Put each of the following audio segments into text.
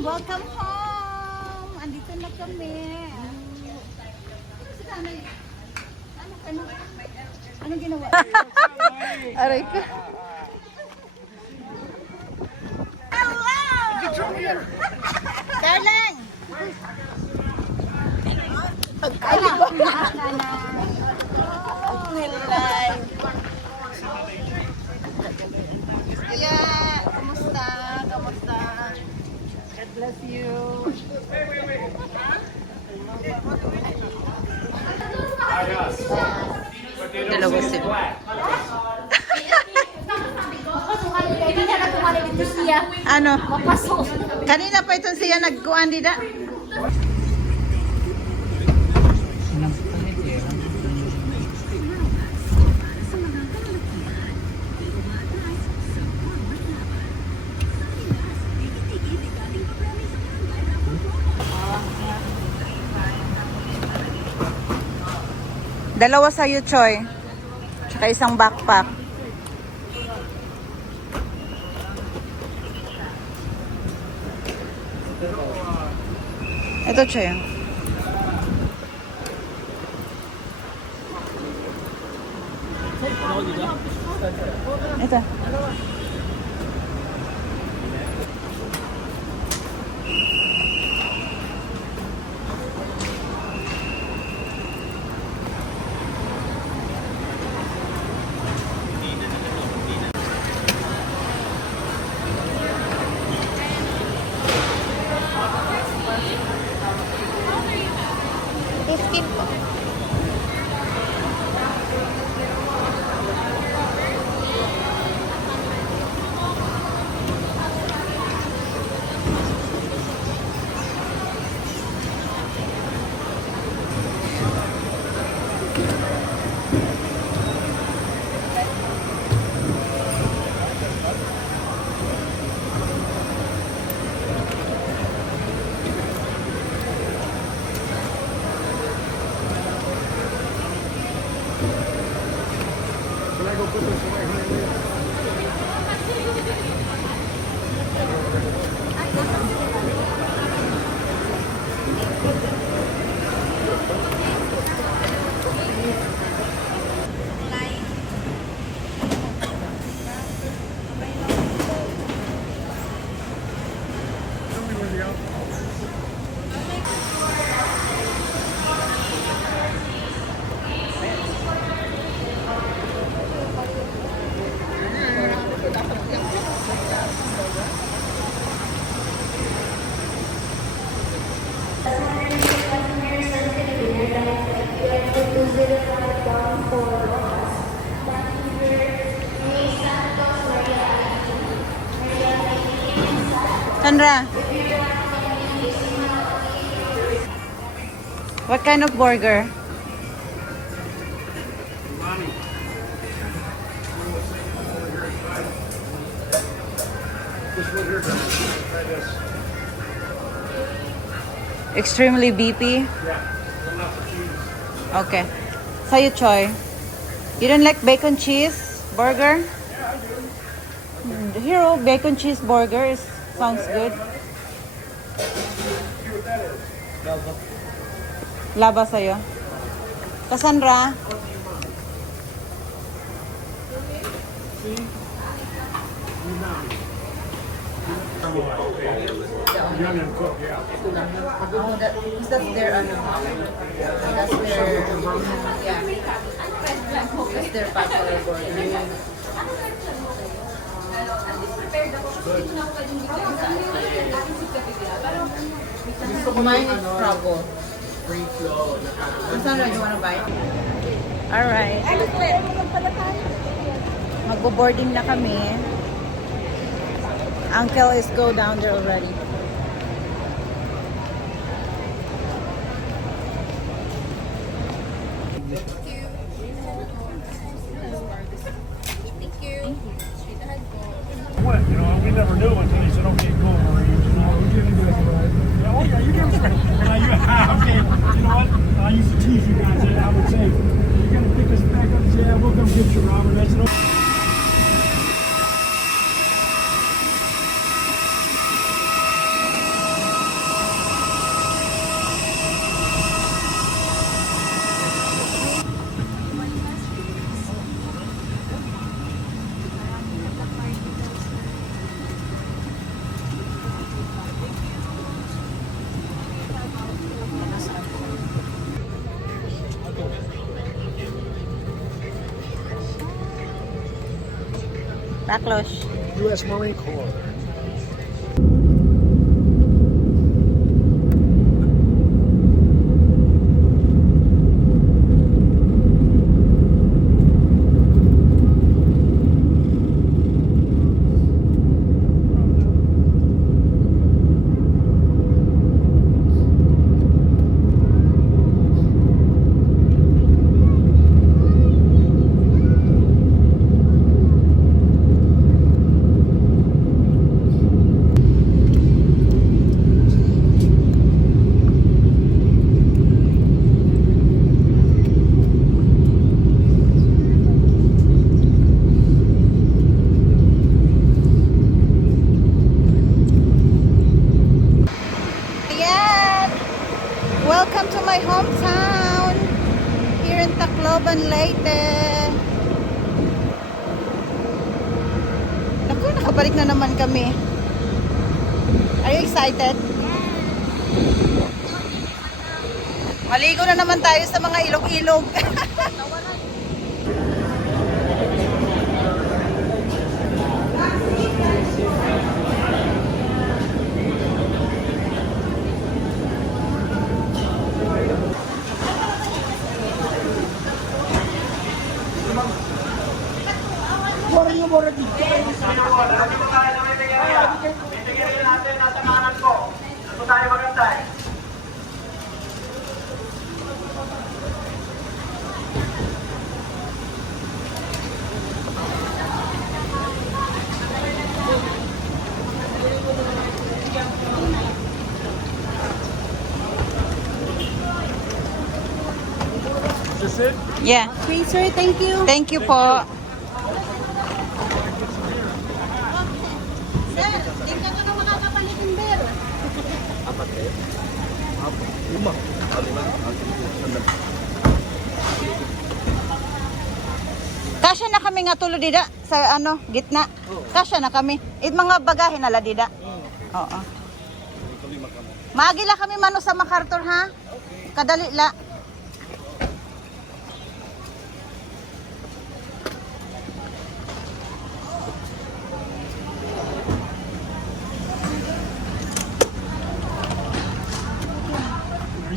Welcome home! Andito na kami. Ano ginawa? Aray ka. Hello! Darling! Kuya, kamusta? Kamusta? God bless you. Dalawa sila. Ano? Kanina pa itong siya nagkuhan dida. Dalawa sa'yo, Choy. Tsaka isang backpack. Ito, Choy. Ito. Sandra, what kind of burger? Extremely beefy? Okay. Sa'yo, Choy. You don't like bacon cheese burger? The Hero bacon cheese burger sounds good. Laba sa'yo. Cassandra? Oh, that's their, that's their, yeah. That's their popular burger. Mine is trouble. Sandra, you wanna buy? Alright. Magbo-boarding na kami. Uncle is go down there already. What? You know, we never knew until he said, okay, go over here. You know, you're gonna do it right. Yeah, oh, yeah, you're doing it right. Okay, you know what? I used to tease you guys, and I would say, you're gonna pick us back up and say, yeah, we'll come get you, Robert. I said, okay. Backlash. U.S. Marine Corps. Ayan! Welcome to my hometown here in Tacloban, Leyte. Naku, nakabalik na naman kami. Are you excited? Maligo na naman tayo sa mga ilog-ilog. Is this it? Yeah. Okay, sir, thank you. Thank you po. Sir, tingnan ko na makakapalit ng beer. Kasya na kami nga tulo dida sa ano, gitna. Kasya na kami. Mga bagahe na la dida. Oo. Maagi la kami mano sa MacArthur ha. Kadali la.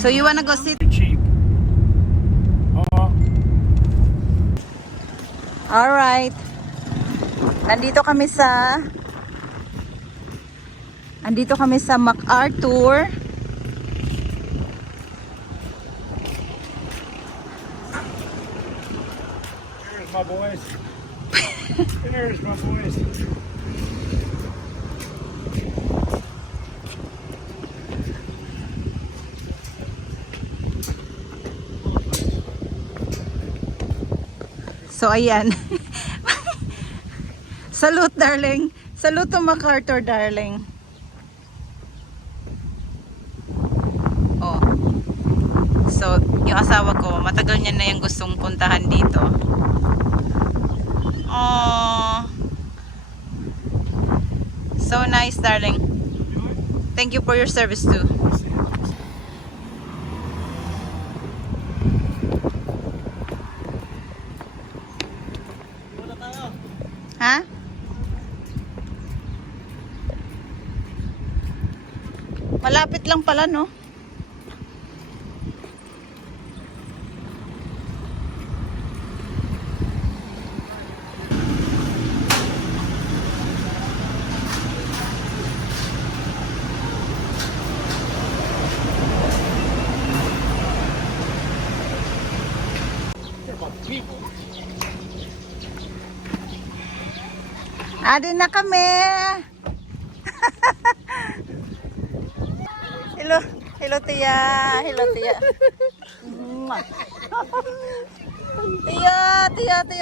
So you wanna go sit? Cheap. All right. Andito kami sa MacArthur. There's my boys. There's my boys. So ayan. Salute darling. Salute to MacArthur darling. Oh. So yung asawa ko, matagal niya na yung gustong puntahan dito. Oh. So nice darling. Thank you for your service too. Ha? Malapit lang pala, no? Adin na kami. Hello, hello Tia, hello Tia.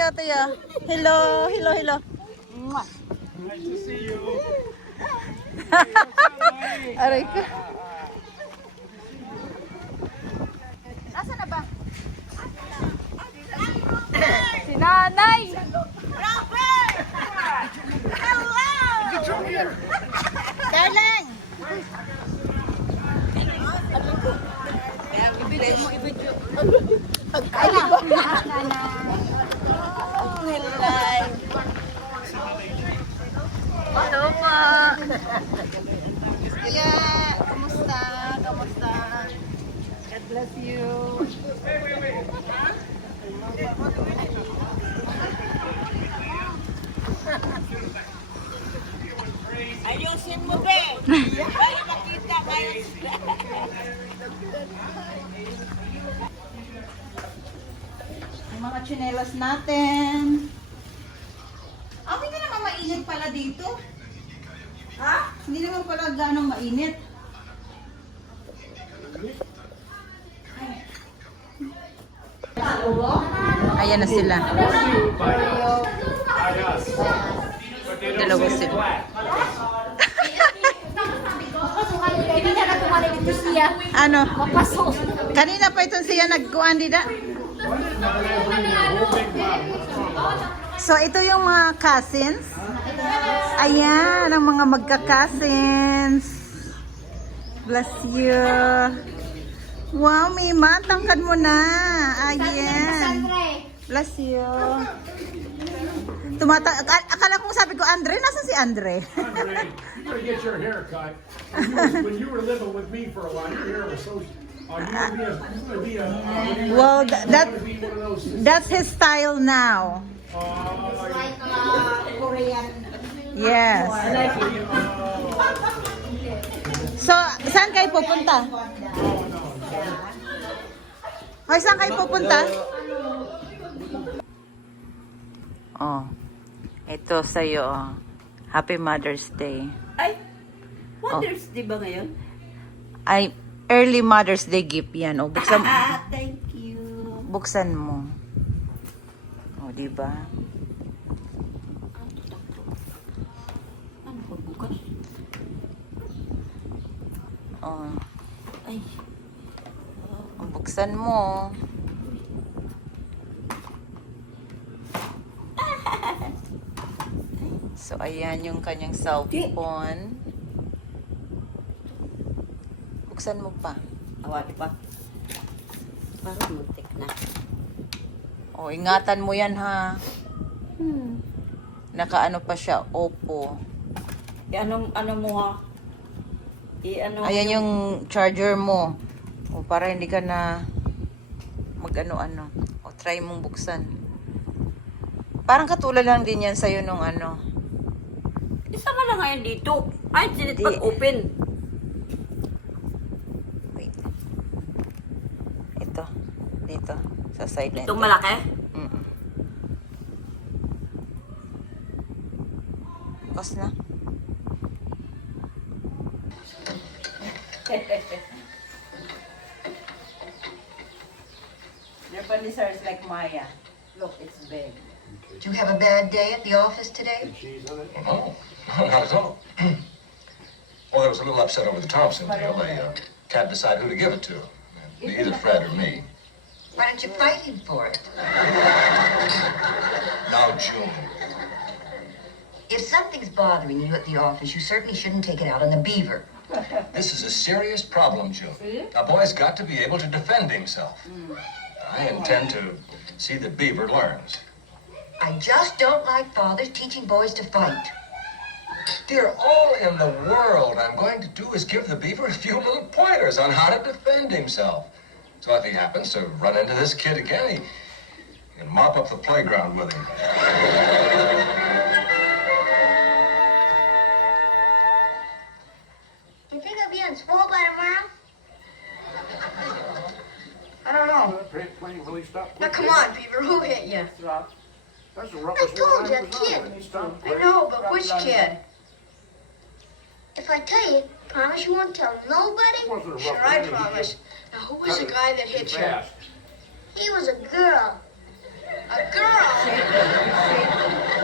Tia. Hello. Nice to see you. Aray ka. Nasaan na ba? Si Nanay. Darling! Bless you. Ayusin mo, be. Para makita kayo. Yung mga tsinelas natin. Hindi naman mainit pala dito. Ha? Hindi naman pala ganong mainit. Ayan na sila. Dalawa sila. Hindi na natumalik ito siya. Ano? Mapasok. Kanina pa itong siya nagkuhan dida. So ito yung mga cousins. Ayan, ang mga magka-cousins. Bless you. Wow, Mima, tangkad mo na. Ayan. Bless you. Akala ko sabi ko, Andre, nasan si Andre? Andre, you gotta get your hair cut. When you were living with me for a while, your hair was so. Well, be one of those. that's his style now. Korean. Yes. So, saan kayo pupunta? Hoy, saan kayo pupunta? Oh. Ito sa'yo, oh. Happy Mother's Day. Ay, Mother's Day ba ngayon? Ay, early Mother's Day gift yan. Oh, buksan, Thank you. buksan mo. Oh, di ba? Ano pagbukas? Oh, Ay, buksan mo. So, ayan yung kanyang cellphone. Buksan mo pa. awati pa. Parang mutik na. Oh, ingatan mo yan, ha? Nakaano pa siya, Oppo. Ano mo ha? Ano Ayan yung charger mo. O, para hindi ka na mag-ano-ano. O, try mong buksan. Parang katulad lang din yan sa'yo nung ano. Isama lang ngayon dito. Ay, sinit Di. pag-open. Wait. Ito. Dito. Sa side na ito. Itong malaki? Mm-mm. Bukas na. Japanese is like Maya. Look, it's big. Did you have a bad day at the office today? No, not at all. Well, I was a little upset over the Thompson deal. They can't decide who to give it to. Either Fred or me. Why don't you fight him for it? Now, June. If something's bothering you at the office, you certainly shouldn't take it out on the beaver. This is a serious problem, June. A boy's got to be able to defend himself. I intend to see that Beaver learns. I just don't like fathers teaching boys to fight. Dear, all in the world I'm going to do is give the Beaver a few little pointers on how to defend himself. So if he happens to run into this kid again, he can mop up the playground with him. Do you think I'll be on school by tomorrow? I don't know. Now come on, Beaver, who hit you? I told you, a kid. I know, but which kid? If I tell you, promise you won't tell nobody? Sure, I promise. Now who was the guy that hit you? He was a girl. A girl!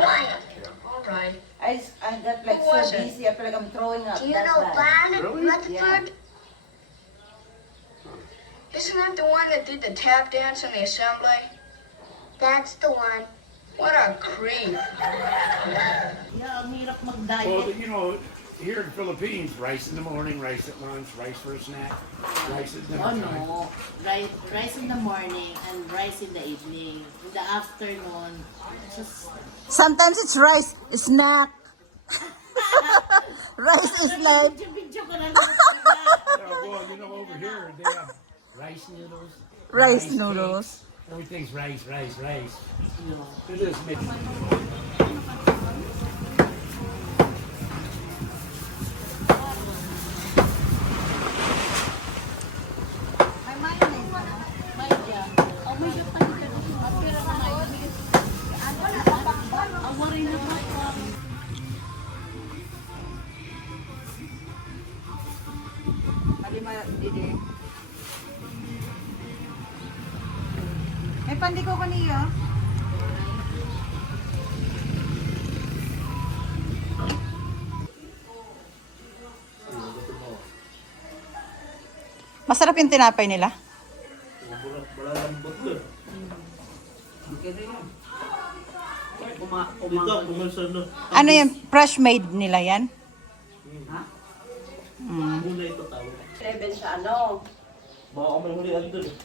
Quiet. All right. I got like Who was so it? busy, I feel like I'm throwing up. Do you That's know bad. Barnett Rutherford? Isn't that the one that did the tap dance in the assembly? That's the one. What a creep. Yeah, ang hirap Well, mag-diet. you know, here in the Philippines, rice in the morning, rice at lunch, rice for a snack, rice at dinner Oh time. no, rice in the morning and rice in the evening. In the afternoon, just Sometimes it's rice, snack. Rice is like, video ka na lang. Yeah, well, you know, over here they have rice noodles. Rice cake. noodles. Everything's rice. You know, it is mixed. May pandiko ko niyo. Masarap yung tinapay nila. Ano yung fresh made nila yan? Seven sa ano? Baka kami hulihan dun eh.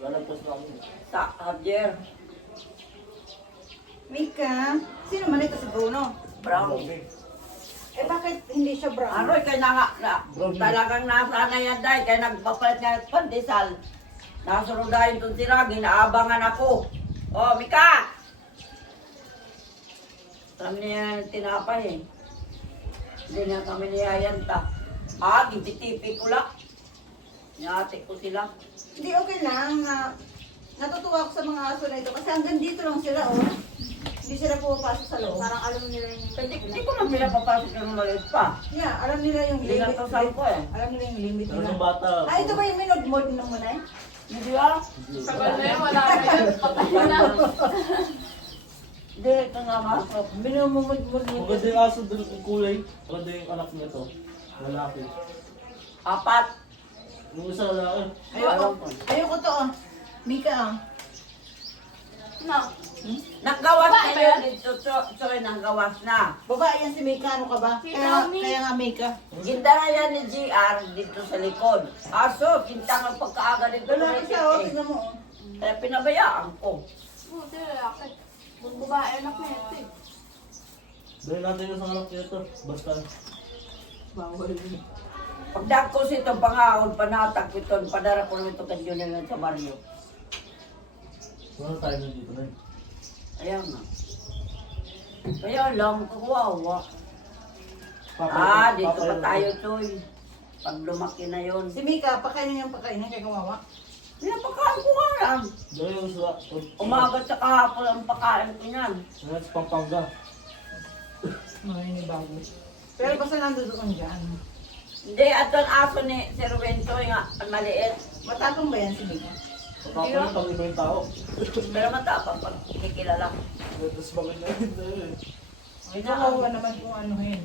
Lalagpas na kami. Sa Javier. Mika, sino man ito si Bruno? Brown. Eh bakit hindi siya brown? Ano, kaya talagang nasa na yan dahil, kaya nagpapalit nga ng pandesal. Nasunod dahil itong sirag, inaabangan ako. Oh, Mika! Kami niya tinapay eh. Hindi na kami niyayanta. Gibitipi ko lang. Niyate ko sila. Hindi, okay lang. Natutuwa ako sa mga aso na ito kasi hanggang dito lang sila, oh. Hindi sila pumapasok sa loob. Parang alam nila yung... Hindi ko lang pinapapasok ng maliit pa. Yeah, alam nila yung Hindi limit. natusaw ko eh. Alam nila yung limit Pero nila. nung bata, Ito ba yung minod-mod nung munay? Hindi ah. Tagal na yun, wala na yun. Patay na. Hindi, ito nga masok. Minumumod-mod mo. maganda yung aso dun yung kulay. Maganda yung anak niya to. Lalaki. 4. Yung isa lalaki. Ayoko to, oh. Mika, oh. No. Nagawas na Ba, yun dito. Sorry, nagawas na. Babae yan si Mika, ano ka ba? Si Kaya, Tommy. kaya nga Mika. Ginda na yan ni GR dito sa likod. Aso, kinta ng pagkaaga dito. Wala siya, oh. Tignan mo, oh. Kaya pinabayaan ko. Buti lalaki. Kung babae anak na ito eh. Dahil natin yung sa anak niya to. Basta. Pagdak ko sa ito, pangaon, panatak ko ito, padara ko naman ito kay Junel sa baryo. Wala tayo nandito na. Ayan nga. Kaya lang, kawawa. Dito pa tayo, Toy. Pag lumaki na yun. Si Mika, pakainin yung pakainin kay kawawa. Pinapakain ko nga lang. Dahil yung sa... Umaga sa kahapon ang pakain ko niyan. Yan sa Pampanga. Mga bago. Pero basta nandoon dyan. Hindi, at doon aso ni Sir Wentoy nga, ang maliit. Matapang ba yan si Mika? Pagkakalit pag iba yung tao. Pero matapang pag kikilala. Tapos maganda yun. Ay, kawawa naman kung ano yun.